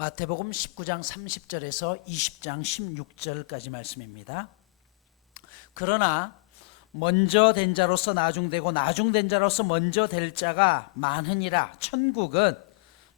마태복음 19장 30절에서 20장 16절까지 말씀입니다. 그러나 먼저 된 자로서 나중되고 나중된 자로서 먼저 될 자가 많으니라. 천국은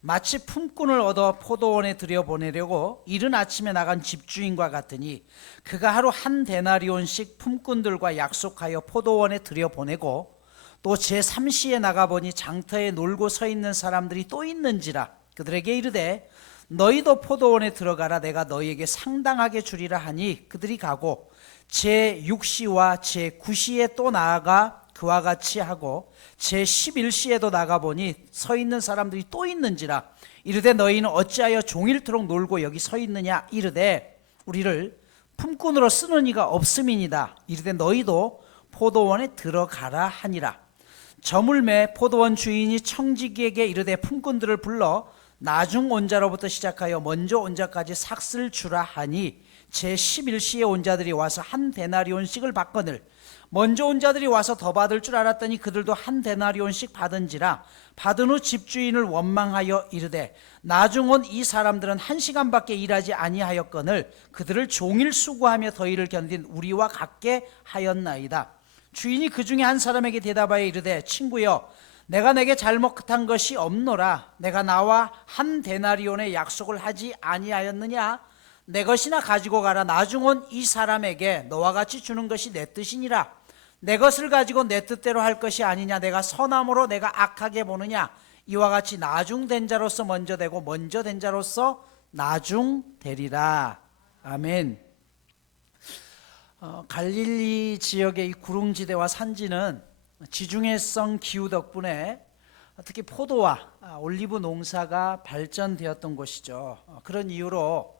마치 품꾼을 얻어 포도원에 들여보내려고 이른 아침에 나간 집주인과 같으니 그가 하루 한 데나리온씩 품꾼들과 약속하여 포도원에 들여보내고 또 제3시에 나가보니 장터에 놀고 서 있는 사람들이 또 있는지라. 그들에게 이르되 너희도 포도원에 들어가라. 내가 너희에게 상당하게 주리라 하니 그들이 가고 제6시와 제9시에 또 나아가 그와 같이 하고 제11시에도 나가보니 서 있는 사람들이 또 있는지라. 이르되 너희는 어찌하여 종일토록 놀고 여기 서 있느냐. 이르되 우리를 품꾼으로 쓰는 이가 없음이니이다. 이르되 너희도 포도원에 들어가라 하니라. 저물매 포도원 주인이 청지기에게 이르되 품꾼들을 불러 나중 온 자로부터 시작하여 먼저 온 자까지 삭슬 주라 하니 제11시에 온 자들이 와서 한 데나리온씩을 받거늘 먼저 온 자들이 와서 더 받을 줄 알았더니 그들도 한 데나리온씩 받은지라. 받은 후 집주인을 원망하여 이르되 나중 온 이 사람들은 1시간밖에 일하지 아니하였거늘 그들을 종일 수고하며 더위를 견딘 우리와 같게 하였나이다. 주인이 그 중에 한 사람에게 대답하여 이르되 친구여 내가 내게 잘못한 것이 없노라. 내가 나와 한 데나리온의 약속을 하지 아니하였느냐. 내 것이나 가지고 가라. 나중 온 이 사람에게 너와 같이 주는 것이 내 뜻이니라. 내 것을 가지고 내 뜻대로 할 것이 아니냐. 내가 선함으로 내가 악하게 보느냐. 이와 같이 나중된 자로서 먼저 되고 먼저 된 자로서 나중되리라. 아멘. 갈릴리 지역의 이 구릉지대와 산지는 지중해성 기후 덕분에 특히 포도와 올리브 농사가 발전되었던 곳이죠. 그런 이유로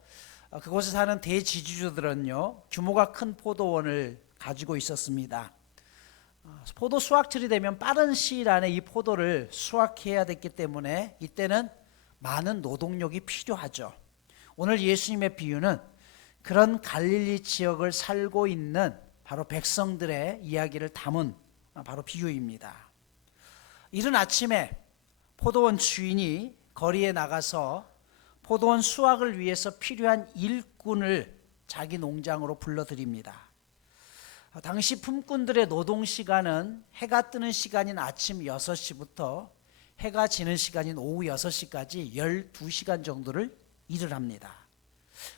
그곳에 사는 대지주들은요 규모가 큰 포도원을 가지고 있었습니다. 포도 수확철이 되면 빠른 시일 안에 이 포도를 수확해야 됐기 때문에 이때는 많은 노동력이 필요하죠. 오늘 예수님의 비유는 그런 갈릴리 지역을 살고 있는 바로 백성들의 이야기를 담은 바로 비유입니다. 이른 아침에 포도원 주인이 거리에 나가서 포도원 수확을 위해서 필요한 일꾼을 자기 농장으로 불러들입니다. 당시 품꾼들의 노동시간은 해가 뜨는 시간인 아침 6시부터 해가 지는 시간인 오후 6시까지 12시간 정도를 일을 합니다.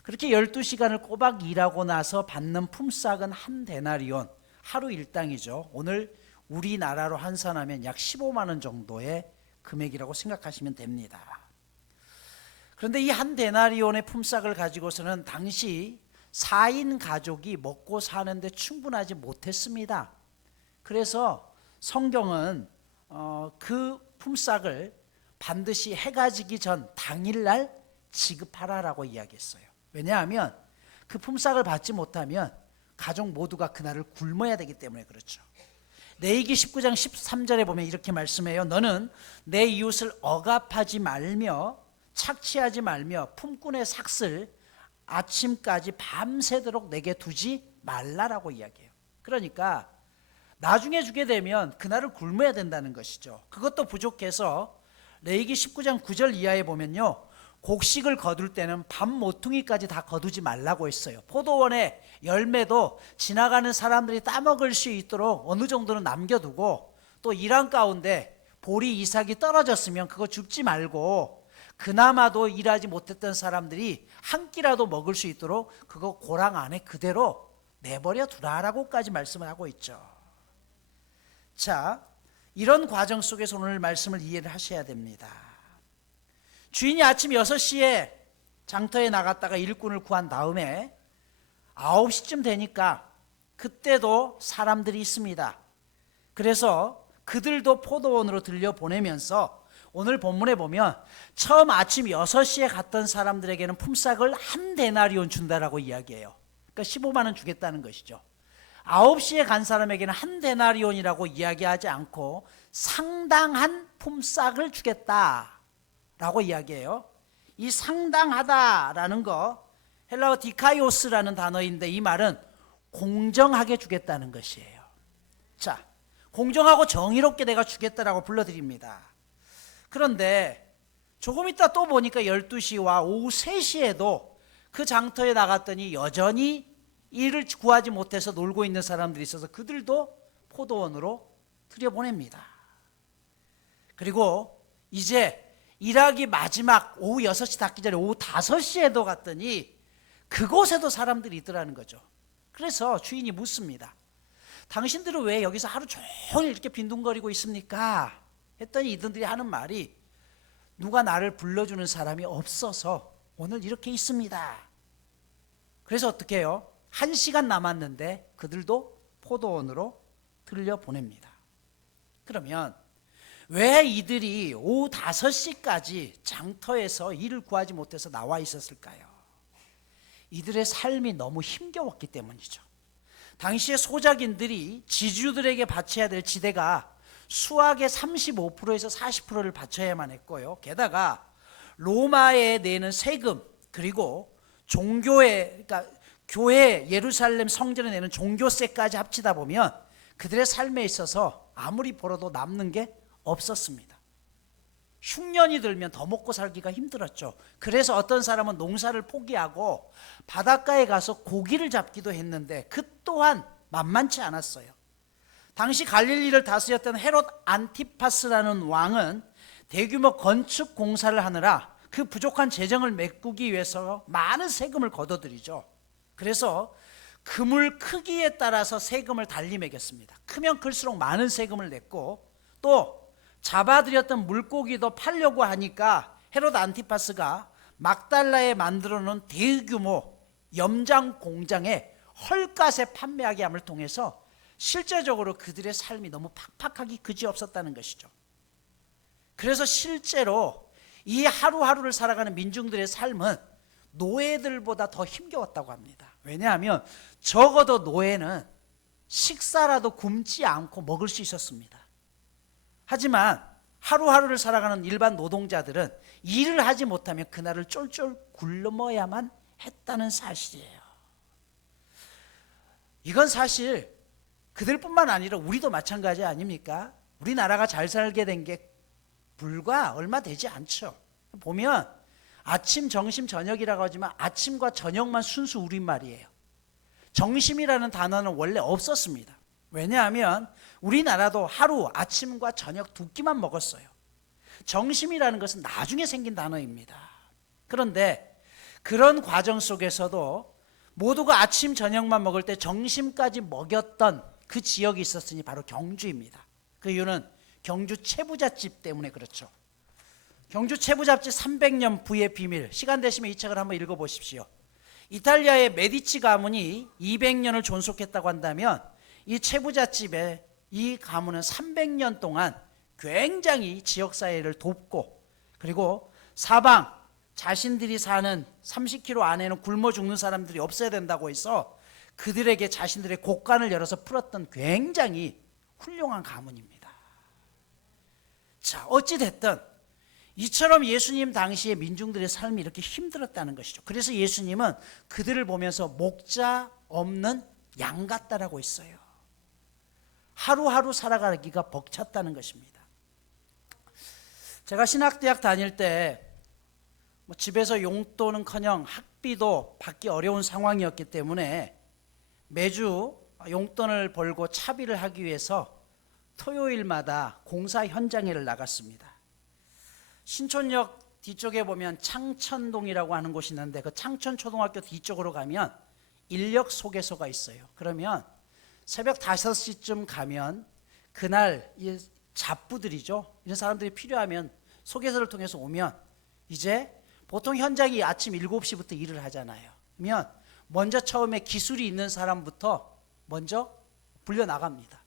그렇게 12시간을 꼬박 일하고 나서 받는 품삯은 한 데나리온, 하루 일당이죠. 오늘 우리나라로 환산하면 약 15만 원 정도의 금액이라고 생각하시면 됩니다. 그런데 이 한 데나리온의 품삯을 가지고서는 당시 4인 가족이 먹고 사는데 충분하지 못했습니다. 그래서 성경은 그 품삯을 반드시 해가 지기 전 당일날 지급하라라고 이야기했어요. 왜냐하면 그 품삯을 받지 못하면 가족 모두가 그날을 굶어야 되기 때문에 그렇죠. 레위기 19장 13절에 보면 이렇게 말씀해요. 너는 내 이웃을 억압하지 말며 착취하지 말며 품꾼의 삭슬 아침까지 밤새도록 내게 두지 말라라고 이야기해요. 그러니까 나중에 주게 되면 그날을 굶어야 된다는 것이죠. 그것도 부족해서 레위기 19장 9절 이하에 보면요 곡식을 거둘 때는 밤 모퉁이까지 다 거두지 말라고 했어요. 포도원의 열매도 지나가는 사람들이 따먹을 수 있도록 어느 정도는 남겨두고 또 일한 가운데 보리 이삭이 떨어졌으면 그거 줍지 말고 그나마도 일하지 못했던 사람들이 한 끼라도 먹을 수 있도록 그거 고랑 안에 그대로 내버려 두라라고까지 말씀을 하고 있죠. 자, 이런 과정 속에서 오늘 말씀을 이해를 하셔야 됩니다. 주인이 아침 6시에 장터에 나갔다가 일꾼을 구한 다음에 9시쯤 되니까 그때도 사람들이 있습니다. 그래서 그들도 포도원으로 들려보내면서 오늘 본문에 보면 처음 아침 6시에 갔던 사람들에게는 품삯을 한 데나리온 준다라고 이야기해요. 그러니까 15만 원 주겠다는 것이죠. 9시에 간 사람에게는 한 데나리온이라고 이야기하지 않고 상당한 품삯을 주겠다 라고 이야기해요. 이 상당하다라는 거 헬라어 디카이오스라는 단어인데 이 말은 공정하게 주겠다는 것이에요. 자, 공정하고 정의롭게 내가 주겠다라고 불러드립니다. 그런데 조금 있다 또 보니까 12시와 오후 3시에도 그 장터에 나갔더니 여전히 일을 구하지 못해서 놀고 있는 사람들이 있어서 그들도 포도원으로 들여보냅니다. 그리고 이제 일하기 마지막 오후 6시 닫기 전에 오후 5시에도 갔더니 그곳에도 사람들이 있더라는 거죠. 그래서 주인이 묻습니다. 당신들은 왜 여기서 하루 종일 이렇게 빈둥거리고 있습니까? 했더니 이들이 하는 말이 누가 나를 불러주는 사람이 없어서 오늘 이렇게 있습니다. 그래서 어떻게 해요? 1시간 남았는데 그들도 포도원으로 들려보냅니다. 그러면 왜 이들이 오후 5시까지 장터에서 일을 구하지 못해서 나와 있었을까요? 이들의 삶이 너무 힘겨웠기 때문이죠. 당시의 소작인들이 지주들에게 바쳐야 될 지대가 수확의 35%에서 40%를 바쳐야만 했고요. 게다가 로마에 내는 세금, 그리고 종교에, 그러니까 교회 예루살렘 성전에 내는 종교세까지 합치다 보면 그들의 삶에 있어서 아무리 벌어도 남는 게 없었습니다. 흉년이 들면 더 먹고 살기가 힘들었죠. 그래서 어떤 사람은 농사를 포기하고 바닷가에 가서 고기를 잡기도 했는데 그 또한 만만치 않았어요. 당시 갈릴리를 다스렸던 헤롯 안티파스라는 왕은 대규모 건축 공사를 하느라 그 부족한 재정을 메꾸기 위해서 많은 세금을 걷어들이죠. 그래서 그물 크기에 따라서 세금을 달리 매겼습니다. 크면 클수록 많은 세금을 냈고, 또 잡아들였던 물고기도 팔려고 하니까 헤롯 안티파스가 막달라에 만들어 놓은 대규모 염장 공장에 헐값에 판매하게 함을 통해서 실제적으로 그들의 삶이 너무 팍팍하기 그지없었다는 것이죠. 그래서 실제로 이 하루하루를 살아가는 민중들의 삶은 노예들보다 더 힘겨웠다고 합니다. 왜냐하면 적어도 노예는 식사라도 굶지 않고 먹을 수 있었습니다. 하지만 하루하루를 살아가는 일반 노동자들은 일을 하지 못하면 그날을 쫄쫄 굶어야만 했다는 사실이에요. 이건 사실 그들뿐만 아니라 우리도 마찬가지 아닙니까? 우리나라가 잘 살게 된 게 불과 얼마 되지 않죠. 보면 아침, 점심, 저녁이라고 하지만 아침과 저녁만 순수 우리말이에요. 점심이라는 단어는 원래 없었습니다. 왜냐하면 우리나라도 하루 아침과 저녁 두 끼만 먹었어요. 점심이라는 것은 나중에 생긴 단어입니다. 그런데 그런 과정 속에서도 모두가 아침, 저녁만 먹을 때 점심까지 먹였던 그 지역이 있었으니 바로 경주입니다. 그 이유는 경주 채부잣집 때문에 그렇죠. 경주 채부잣집 300년 부의 비밀, 시간 되시면 이 책을 한번 읽어보십시오. 이탈리아의 메디치 가문이 200년을 존속했다고 한다면 이 채부잣집의 이 가문은 300년 동안 굉장히 지역사회를 돕고, 그리고 사방 자신들이 사는 30km 안에는 굶어 죽는 사람들이 없어야 된다고 해서 그들에게 자신들의 곳간을 열어서 풀었던 굉장히 훌륭한 가문입니다. 자, 어찌됐든 이처럼 예수님 당시의 민중들의 삶이 이렇게 힘들었다는 것이죠. 그래서 예수님은 그들을 보면서 목자 없는 양 같다라고 했어요. 하루하루 살아가기가 벅찼다는 것입니다. 제가 신학대학 다닐 때 집에서 용돈은커녕 학비도 받기 어려운 상황이었기 때문에 매주 용돈을 벌고 차비를 하기 위해서 토요일마다 공사 현장에를 나갔습니다. 신촌역 뒤쪽에 보면 창천동이라고 하는 곳이 있는데 그 창천초등학교 뒤쪽으로 가면 인력 소개소가 있어요. 그러면 새벽 5시쯤 가면 그날 이 잡부들이죠. 이런 사람들이 필요하면 소개서를 통해서 오면 이제 보통 현장이 아침 7시부터 일을 하잖아요. 그러면 먼저 처음에 기술이 있는 사람부터 먼저 불려 나갑니다.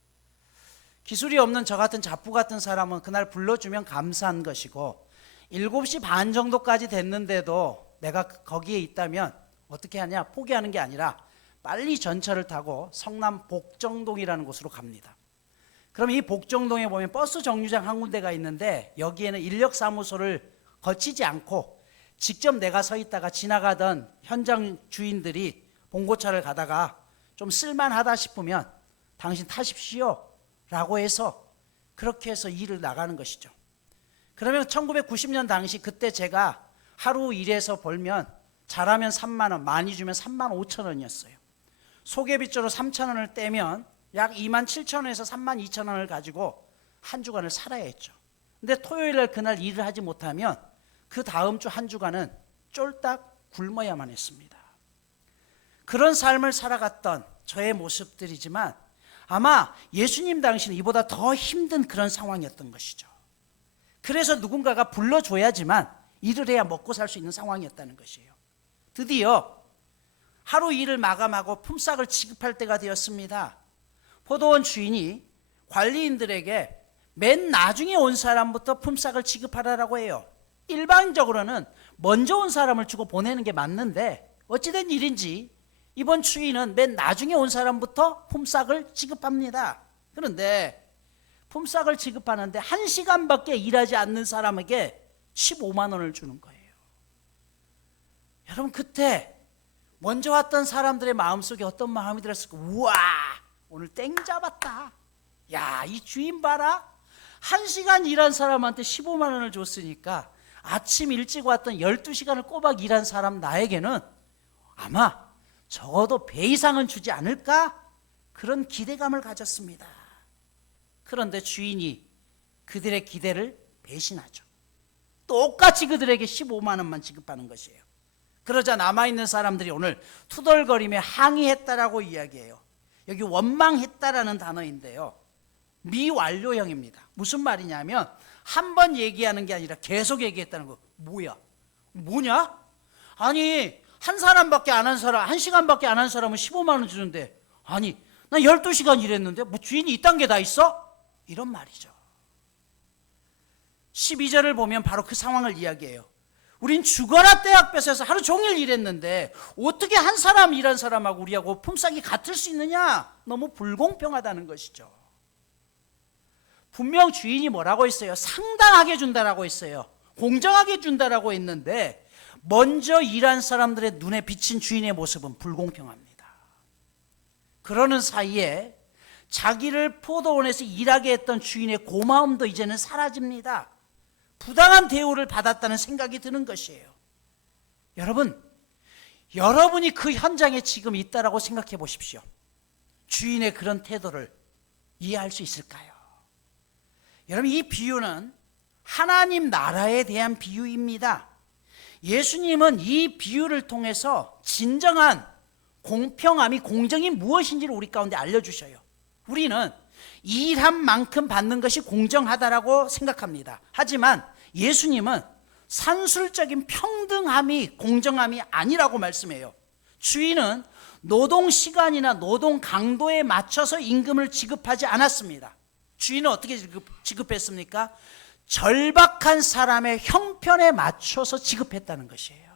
기술이 없는 저 같은 잡부 같은 사람은 그날 불러주면 감사한 것이고, 7시 반 정도까지 됐는데도 내가 거기에 있다면 어떻게 하냐? 포기하는 게 아니라 빨리 전철을 타고 성남 복정동이라는 곳으로 갑니다. 그럼 이 복정동에 보면 버스 정류장 한 군데가 있는데 여기에는 인력사무소를 거치지 않고 직접 내가 서 있다가 지나가던 현장 주인들이 봉고차를 가다가 좀 쓸만하다 싶으면 당신 타십시오 라고 해서 그렇게 해서 일을 나가는 것이죠. 그러면 1990년 당시 그때 제가 하루 일해서 벌면 잘하면 3만 원, 많이 주면 3만 5천 원이었어요. 소개비조로 3천 원을 떼면 약 2만 7천 원에서 3만 2천 원을 가지고 한 주간을 살아야 했죠. 근데 토요일 날 그날 일을 하지 못하면 그 다음 주 한 주간은 쫄딱 굶어야만 했습니다. 그런 삶을 살아갔던 저의 모습들이지만 아마 예수님 당시는 이보다 더 힘든 그런 상황이었던 것이죠. 그래서 누군가가 불러줘야지만 일을 해야 먹고 살 수 있는 상황이었다는 것이에요. 드디어 하루 일을 마감하고 품삯을 지급할 때가 되었습니다. 포도원 주인이 관리인들에게 맨 나중에 온 사람부터 품삯을 지급하라고 해요. 일반적으로는 먼저 온 사람을 주고 보내는 게 맞는데 어찌된 일인지 이번 주인은 맨 나중에 온 사람부터 품삯을 지급합니다. 그런데 품삯을 지급하는데 1시간밖에 일하지 않는 사람에게 15만 원을 주는 거예요. 여러분, 그때 먼저 왔던 사람들의 마음속에 어떤 마음이 들었을까? 우와, 오늘 땡 잡았다. 야, 이 주인 봐라. 1시간 일한 사람한테 15만 원을 줬으니까 아침 일찍 왔던 12시간을 꼬박 일한 사람 나에게는 아마 적어도 배 이상은 주지 않을까? 그런 기대감을 가졌습니다. 그런데 주인이 그들의 기대를 배신하죠. 똑같이 그들에게 15만 원만 지급하는 것이에요. 그러자 남아있는 사람들이 오늘 투덜거리며 항의했다라고 이야기해요. 여기 원망했다라는 단어인데요, 미완료형입니다. 무슨 말이냐면 한 번 얘기하는 게 아니라 계속 얘기했다는 거. 뭐냐? 아니, 한 사람밖에 안 한 사람, 1시간밖에 안 한 사람은 15만 원 주는데, 아니, 나 12시간 일했는데 뭐 주인이 이딴 게 다 있어? 이런 말이죠. 12절을 보면 바로 그 상황을 이야기해요. 우린 죽어라 떼약 뺏어서 하루 종일 일했는데 어떻게 한 사람 일한 사람하고 우리하고 품삯이 같을 수 있느냐? 너무 불공평하다는 것이죠. 분명 주인이 뭐라고 했어요? 상당하게 준다라고 했어요. 공정하게 준다라고 했는데 먼저 일한 사람들의 눈에 비친 주인의 모습은 불공평합니다. 그러는 사이에 자기를 포도원에서 일하게 했던 주인의 고마움도 이제는 사라집니다. 부당한 대우를 받았다는 생각이 드는 것이에요. 여러분이 그 현장에 지금 있다라고 생각해 보십시오. 주인의 그런 태도를 이해할 수 있을까요? 여러분, 이 비유는 하나님 나라에 대한 비유입니다. 예수님은 이 비유를 통해서 진정한 공평함이, 공정이 무엇인지를 우리 가운데 알려주셔요. 우리는 일한 만큼 받는 것이 공정하다라고 생각합니다. 하지만 예수님은 산술적인 평등함이 공정함이 아니라고 말씀해요. 주인은 노동 시간이나 노동 강도에 맞춰서 임금을 지급하지 않았습니다. 주인은 어떻게 지급했습니까? 절박한 사람의 형편에 맞춰서 지급했다는 것이에요.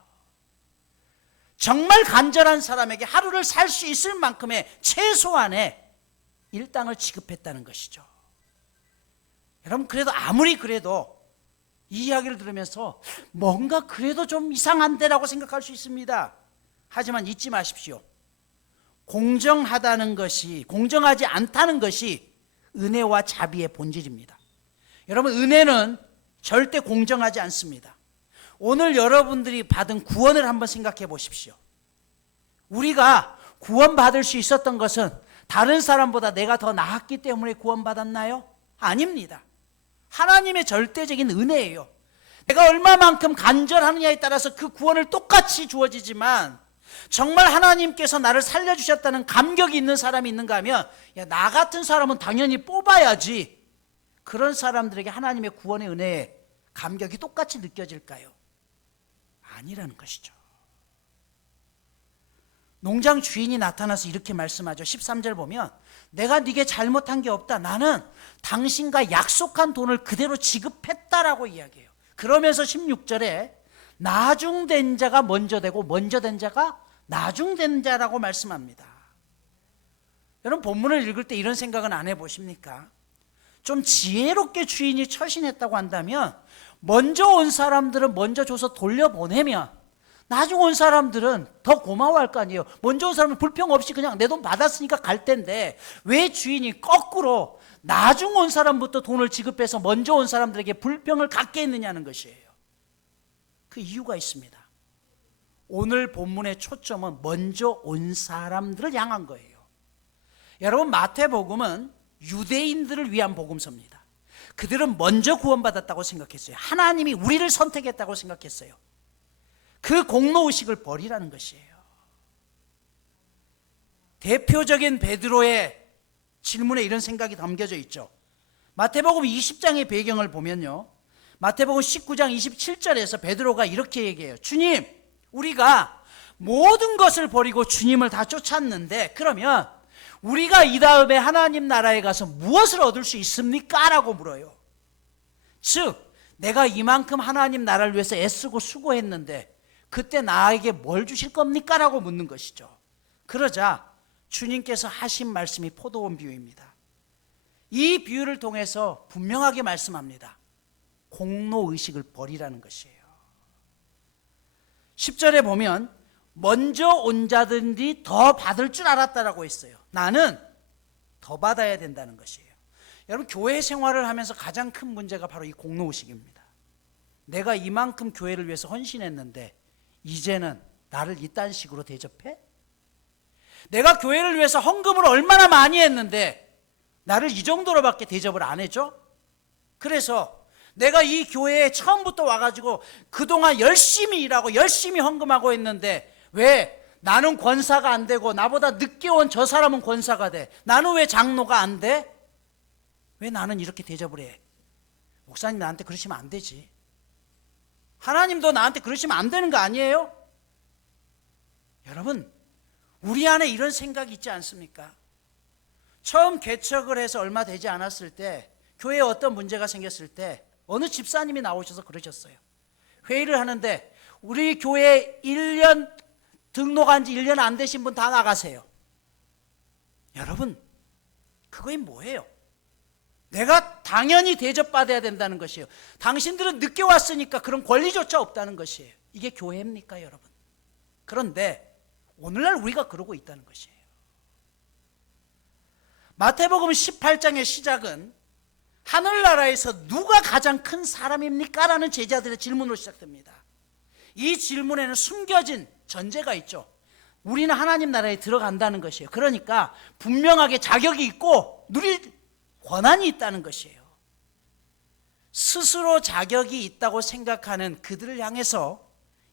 정말 간절한 사람에게 하루를 살 수 있을 만큼의 최소한의 일당을 지급했다는 것이죠. 여러분, 아무리 그래도 이 이야기를 들으면서 뭔가 그래도 좀 이상한데라고 생각할 수 있습니다. 하지만 잊지 마십시오. 공정하다는 것이, 공정하지 않다는 것이 은혜와 자비의 본질입니다. 여러분, 은혜는 절대 공정하지 않습니다. 오늘 여러분들이 받은 구원을 한번 생각해 보십시오. 우리가 구원받을 수 있었던 것은 다른 사람보다 내가 더 나았기 때문에 구원받았나요? 아닙니다. 하나님의 절대적인 은혜예요. 내가 얼마만큼 간절하느냐에 따라서 그 구원을 똑같이 주어지지만, 정말 하나님께서 나를 살려주셨다는 감격이 있는 사람이 있는가 하면, 나 같은 사람은 당연히 뽑아야지. 그런 사람들에게 하나님의 구원의 은혜에 감격이 똑같이 느껴질까요? 아니라는 것이죠. 농장 주인이 나타나서 이렇게 말씀하죠. 13절 보면, 내가 네게 잘못한 게 없다. 나는 당신과 약속한 돈을 그대로 지급했다라고 이야기해요. 그러면서 16절에 나중된 자가 먼저 되고 먼저 된 자가 나중된 자라고 말씀합니다. 여러분, 본문을 읽을 때 이런 생각은 안 해보십니까? 좀 지혜롭게 주인이 처신했다고 한다면 먼저 온 사람들은 먼저 줘서 돌려보내면 나중 온 사람들은 더 고마워할 거 아니에요. 먼저 온 사람은 불평 없이 그냥 내 돈 받았으니까 갈 텐데 왜 주인이 거꾸로 나중 온 사람부터 돈을 지급해서 먼저 온 사람들에게 불평을 갖게 했느냐는 것이에요. 그 이유가 있습니다. 오늘 본문의 초점은 먼저 온 사람들을 향한 거예요. 여러분, 마태복음은 유대인들을 위한 복음서입니다. 그들은 먼저 구원받았다고 생각했어요. 하나님이 우리를 선택했다고 생각했어요. 그 공로의식을 버리라는 것이에요. 대표적인 베드로의 질문에 이런 생각이 담겨져 있죠. 마태복음 20장의 배경을 보면요, 마태복음 19장 27절에서 베드로가 이렇게 얘기해요. 주님, 우리가 모든 것을 버리고 주님을 다 쫓았는데 그러면 우리가 이 다음에 하나님 나라에 가서 무엇을 얻을 수 있습니까? 라고 물어요. 즉, 내가 이만큼 하나님 나라를 위해서 애쓰고 수고했는데 그때 나에게 뭘 주실 겁니까? 라고 묻는 것이죠. 그러자 주님께서 하신 말씀이 포도원 비유입니다. 이 비유를 통해서 분명하게 말씀합니다. 공로의식을 버리라는 것이에요. 10절에 보면 먼저 온 자들이 더 받을 줄 알았다라고 했어요. 나는 더 받아야 된다는 것이에요. 여러분, 교회 생활을 하면서 가장 큰 문제가 바로 이 공로의식입니다. 내가 이만큼 교회를 위해서 헌신했는데 이제는 나를 이딴 식으로 대접해? 내가 교회를 위해서 헌금을 얼마나 많이 했는데 나를 이 정도로밖에 대접을 안 해줘? 그래서 내가 이 교회에 처음부터 와가지고 그동안 열심히 일하고 열심히 헌금하고 했는데 왜 나는 권사가 안 되고 나보다 늦게 온 저 사람은 권사가 돼? 나는 왜 장로가 안 돼? 왜 나는 이렇게 대접을 해? 목사님, 나한테 그러시면 안 되지. 하나님도 나한테 그러시면 안 되는 거 아니에요? 여러분, 우리 안에 이런 생각이 있지 않습니까? 처음 개척을 해서 얼마 되지 않았을 때 교회에 어떤 문제가 생겼을 때 어느 집사님이 나오셔서 그러셨어요. 회의를 하는데 우리 교회 1년 등록한 지 1년 안 되신 분 다 나가세요. 여러분, 그거이 뭐예요? 내가 당연히 대접받아야 된다는 것이에요. 당신들은 늦게 왔으니까 그런 권리조차 없다는 것이에요. 이게 교회입니까, 여러분? 그런데 오늘날 우리가 그러고 있다는 것이에요. 마태복음 18장의 시작은 하늘나라에서 누가 가장 큰 사람입니까? 라는 제자들의 질문으로 시작됩니다. 이 질문에는 숨겨진 전제가 있죠. 우리는 하나님 나라에 들어간다는 것이에요. 그러니까 분명하게 자격이 있고 누릴 권한이 있다는 것이에요. 스스로 자격이 있다고 생각하는 그들을 향해서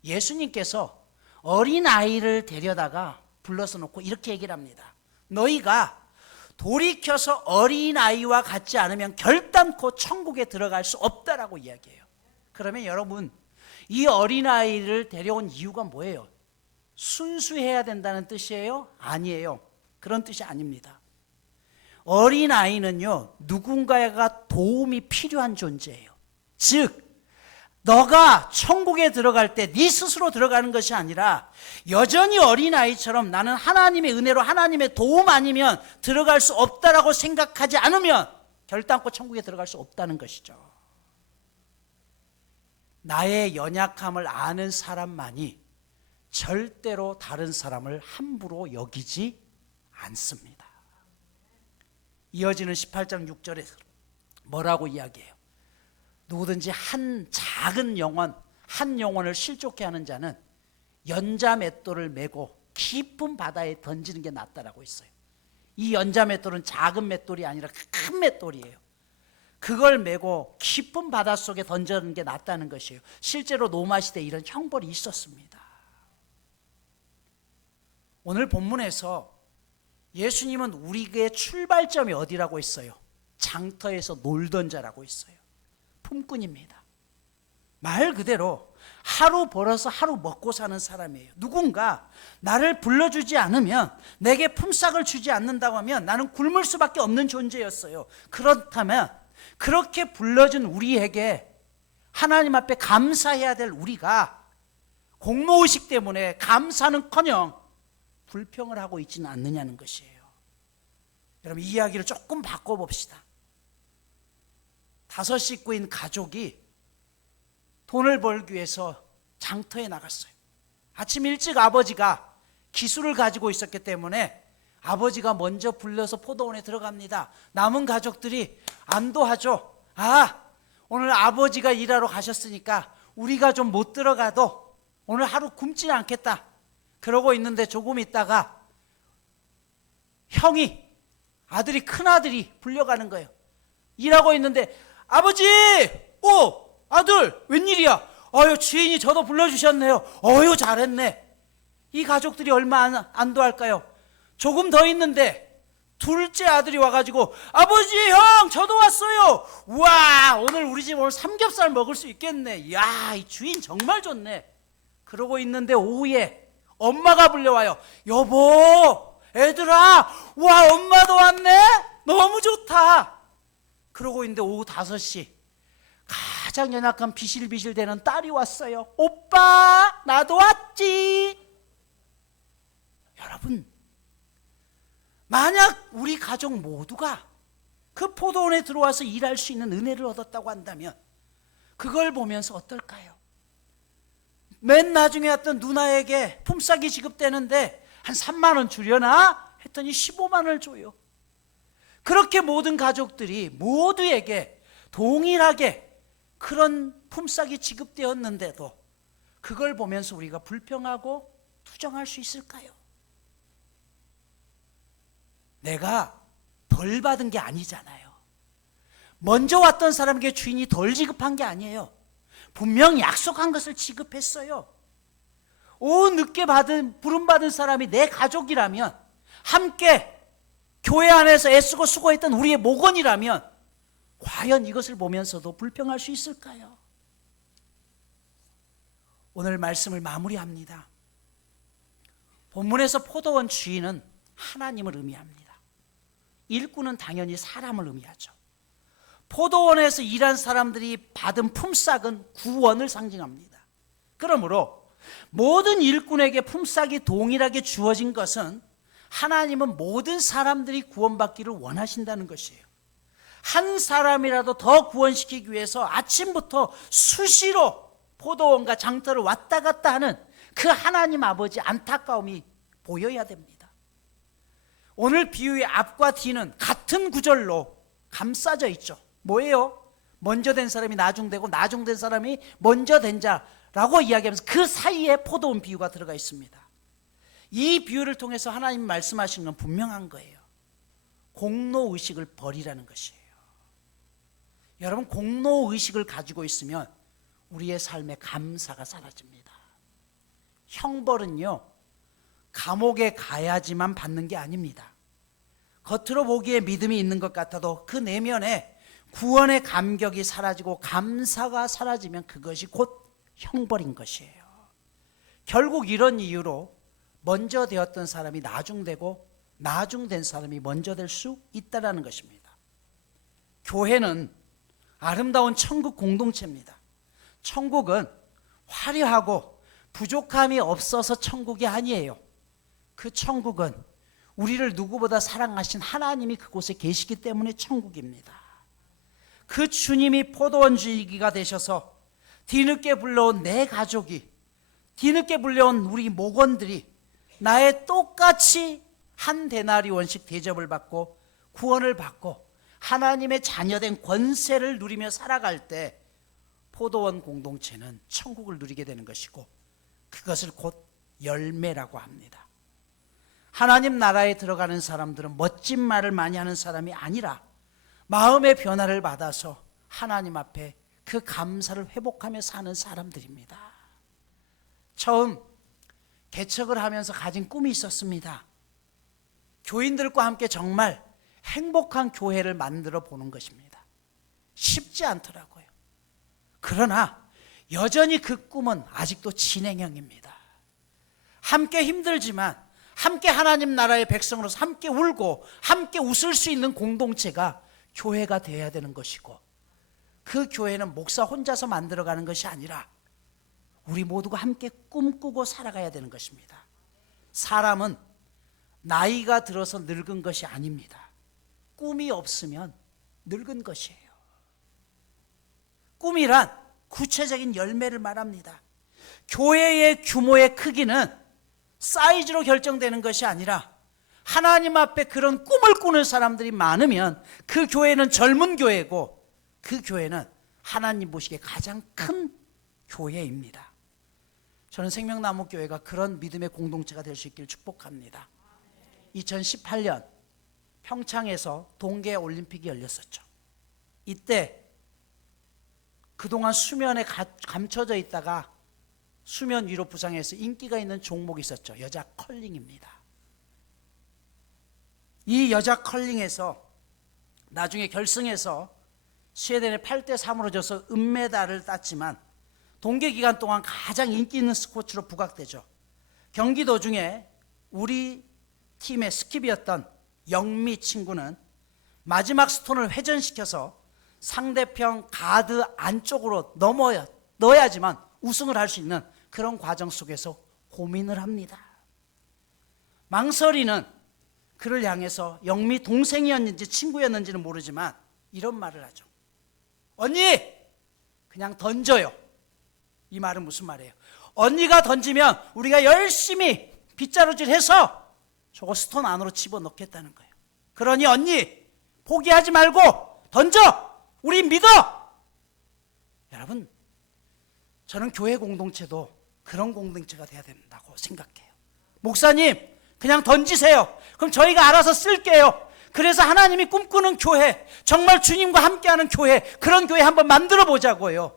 예수님께서 어린아이를 데려다가 불러서 놓고 이렇게 얘기를 합니다. 너희가 돌이켜서 어린아이와 같지 않으면 결단코 천국에 들어갈 수 없다라고 이야기해요. 그러면 여러분, 이 어린아이를 데려온 이유가 뭐예요? 순수해야 된다는 뜻이에요? 아니에요. 그런 뜻이 아닙니다. 어린아이는요, 누군가가 도움이 필요한 존재예요. 즉, 너가 천국에 들어갈 때 네 스스로 들어가는 것이 아니라 여전히 어린아이처럼 나는 하나님의 은혜로 하나님의 도움 아니면 들어갈 수 없다라고 생각하지 않으면 결단코 천국에 들어갈 수 없다는 것이죠. 나의 연약함을 아는 사람만이 절대로 다른 사람을 함부로 여기지 않습니다. 이어지는 18장 6절에서 뭐라고 이야기해요? 누구든지 한 작은 영혼, 한 영혼을 실족해 하는 자는 연자 맷돌을 메고 깊은 바다에 던지는 게 낫다라고 했어요. 이 연자 맷돌은 작은 맷돌이 아니라 큰 맷돌이에요. 그걸 메고 깊은 바다 속에 던지는 게 낫다는 것이에요. 실제로 로마 시대에 이런 형벌이 있었습니다. 오늘 본문에서 예수님은 우리의 출발점이 어디라고 했어요? 장터에서 놀던 자라고 했어요. 품꾼입니다. 말 그대로 하루 벌어서 하루 먹고 사는 사람이에요. 누군가 나를 불러주지 않으면, 내게 품삯을 주지 않는다고 하면 나는 굶을 수밖에 없는 존재였어요. 그렇다면 그렇게 불러준 우리에게 하나님 앞에 감사해야 될 우리가 공로의식 때문에 감사는커녕 불평을 하고 있지는 않느냐는 것이에요. 여러분, 이 이야기를 조금 바꿔봅시다. 5 식구인 가족이 돈을 벌기 위해서 장터에 나갔어요. 아침 일찍 아버지가 기술을 가지고 있었기 때문에 아버지가 먼저 불려서 포도원에 들어갑니다. 남은 가족들이 안도하죠. 오늘 아버지가 일하러 가셨으니까 우리가 좀 못 들어가도 오늘 하루 굶지 않겠다. 그러고 있는데 조금 있다가 아들이 큰아들이 불려가는 거예요. 일하고 있는데 아버지! 아들! 웬일이야? 주인이 저도 불러주셨네요. 잘했네. 이 가족들이 얼마나 안도할까요? 조금 더 있는데 둘째 아들이 와가지고 아버지, 형, 저도 왔어요. 우와, 오늘 우리 집 오늘 삼겹살 먹을 수 있겠네. 이야, 이 주인 정말 좋네. 그러고 있는데 오후에 엄마가 불려와요. 여보, 애들아, 와, 엄마도 왔네? 너무 좋다. 그러고 있는데 오후 5시 가장 연약한 비실비실 대는 딸이 왔어요. 오빠, 나도 왔지. 여러분, 만약 우리 가족 모두가 그 포도원에 들어와서 일할 수 있는 은혜를 얻었다고 한다면 그걸 보면서 어떨까요? 맨 나중에 왔던 누나에게 품삯이 지급되는데 한 3만 원 주려나? 했더니 15만 원을 줘요. 그렇게 모든 가족들이 모두에게 동일하게 그런 품삯이 지급되었는데도 그걸 보면서 우리가 불평하고 투정할 수 있을까요? 내가 덜 받은 게 아니잖아요. 먼저 왔던 사람에게 주인이 덜 지급한 게 아니에요. 분명 약속한 것을 지급했어요. 늦게 부름받은 사람이 내 가족이라면, 함께 교회 안에서 애쓰고 수고했던 우리의 목원이라면 과연 이것을 보면서도 불평할 수 있을까요? 오늘 말씀을 마무리합니다. 본문에서 포도원 주인은 하나님을 의미합니다. 일꾼은 당연히 사람을 의미하죠. 포도원에서 일한 사람들이 받은 품삯은 구원을 상징합니다. 그러므로 모든 일꾼에게 품삯이 동일하게 주어진 것은 하나님은 모든 사람들이 구원받기를 원하신다는 것이에요. 한 사람이라도 더 구원시키기 위해서 아침부터 수시로 포도원과 장터를 왔다 갔다 하는 그 하나님 아버지 안타까움이 보여야 됩니다. 오늘 비유의 앞과 뒤는 같은 구절로 감싸져 있죠. 뭐예요? 먼저 된 사람이 나중되고 나중된 사람이 먼저 된 자라고 이야기하면서 그 사이에 포도원 비유가 들어가 있습니다. 이 비유를 통해서 하나님 말씀하시는 건 분명한 거예요. 공로의식을 버리라는 것이에요. 여러분, 공로의식을 가지고 있으면 우리의 삶에 감사가 사라집니다. 형벌은요, 감옥에 가야지만 받는 게 아닙니다. 겉으로 보기에 믿음이 있는 것 같아도 그 내면에 구원의 감격이 사라지고 감사가 사라지면 그것이 곧 형벌인 것이에요. 결국 이런 이유로 먼저 되었던 사람이 나중되고 나중된 사람이 먼저 될 수 있다는 것입니다. 교회는 아름다운 천국 공동체입니다. 천국은 화려하고 부족함이 없어서 천국이 아니에요. 그 천국은 우리를 누구보다 사랑하신 하나님이 그곳에 계시기 때문에 천국입니다. 그 주님이 포도원 주인이가 되셔서 뒤늦게 불러온 내 가족이, 뒤늦게 불려온 우리 목원들이 나의 똑같이 한 데나리온씩 대접을 받고 구원을 받고 하나님의 자녀된 권세를 누리며 살아갈 때 포도원 공동체는 천국을 누리게 되는 것이고 그것을 곧 열매라고 합니다. 하나님 나라에 들어가는 사람들은 멋진 말을 많이 하는 사람이 아니라 마음의 변화를 받아서 하나님 앞에 그 감사를 회복하며 사는 사람들입니다. 처음 개척을 하면서 가진 꿈이 있었습니다. 교인들과 함께 정말 행복한 교회를 만들어 보는 것입니다. 쉽지 않더라고요. 그러나 여전히 그 꿈은 아직도 진행형입니다. 함께 힘들지만 함께 하나님 나라의 백성으로서 함께 울고 함께 웃을 수 있는 공동체가 교회가 되어야 되는 것이고, 그 교회는 목사 혼자서 만들어가는 것이 아니라 우리 모두가 함께 꿈꾸고 살아가야 되는 것입니다. 사람은 나이가 들어서 늙은 것이 아닙니다. 꿈이 없으면 늙은 것이에요. 꿈이란 구체적인 열매를 말합니다. 교회의 규모의 크기는 사이즈로 결정되는 것이 아니라 하나님 앞에 그런 꿈을 꾸는 사람들이 많으면 그 교회는 젊은 교회고 그 교회는 하나님 보시기에 가장 큰 교회입니다. 저는 생명나무교회가 그런 믿음의 공동체가 될 수 있기를 축복합니다. 2018년 평창에서 동계올림픽이 열렸었죠. 이때 그동안 수면에 감춰져 있다가 수면 위로 부상해서 인기가 있는 종목이 있었죠. 여자 컬링입니다. 이 여자 컬링에서 나중에 결승에서 스웨덴에 8대3으로 져서 은메달을 땄지만 동계 기간 동안 가장 인기 있는 스포츠로 부각되죠. 경기 도중에 우리 팀의 스킵이었던 영미 친구는 마지막 스톤을 회전시켜서 상대편 가드 안쪽으로 넣어야지만 우승을 할 수 있는 그런 과정 속에서 고민을 합니다. 망설이는 그를 향해서 영미 동생이었는지 친구였는지는 모르지만 이런 말을 하죠. 언니, 그냥 던져요. 이 말은 무슨 말이에요? 언니가 던지면 우리가 열심히 빗자루질해서 저거 스톤 안으로 집어넣겠다는 거예요. 그러니 언니 포기하지 말고 던져! 우리 믿어! 여러분, 저는 교회 공동체도 그런 공동체가 돼야 된다고 생각해요. 목사님, 그냥 던지세요. 그럼 저희가 알아서 쓸게요. 그래서 하나님이 꿈꾸는 교회, 정말 주님과 함께하는 교회, 그런 교회 한번 만들어 보자고요.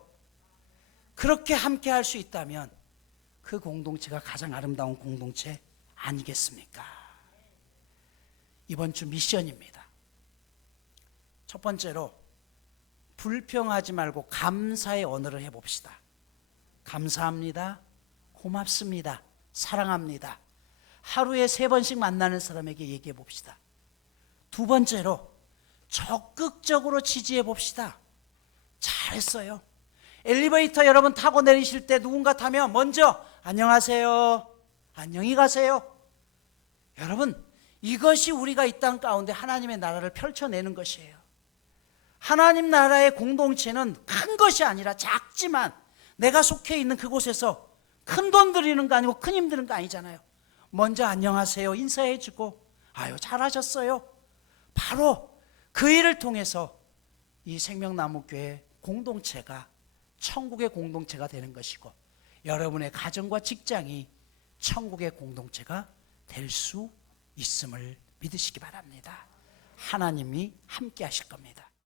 그렇게 함께할 수 있다면 그 공동체가 가장 아름다운 공동체 아니겠습니까? 이번 주 미션입니다. 첫 번째로 불평하지 말고 감사의 언어를 해봅시다. 감사합니다. 고맙습니다. 사랑합니다. 하루에 3번씩 만나는 사람에게 얘기해 봅시다. 두 번째로 적극적으로 지지해 봅시다. 잘했어요. 엘리베이터 여러분 타고 내리실 때 누군가 타면 먼저 안녕하세요, 안녕히 가세요. 여러분, 이것이 우리가 이 땅 가운데 하나님의 나라를 펼쳐내는 것이에요. 하나님 나라의 공동체는 큰 것이 아니라 작지만 내가 속해 있는 그곳에서 큰 돈 들이는 거 아니고 큰 힘 드는 거 아니잖아요. 먼저 안녕하세요 인사해 주고 아유 잘하셨어요. 바로 그 일을 통해서 이 생명나무교회 공동체가 천국의 공동체가 되는 것이고 여러분의 가정과 직장이 천국의 공동체가 될 수 있음을 믿으시기 바랍니다. 하나님이 함께 하실 겁니다.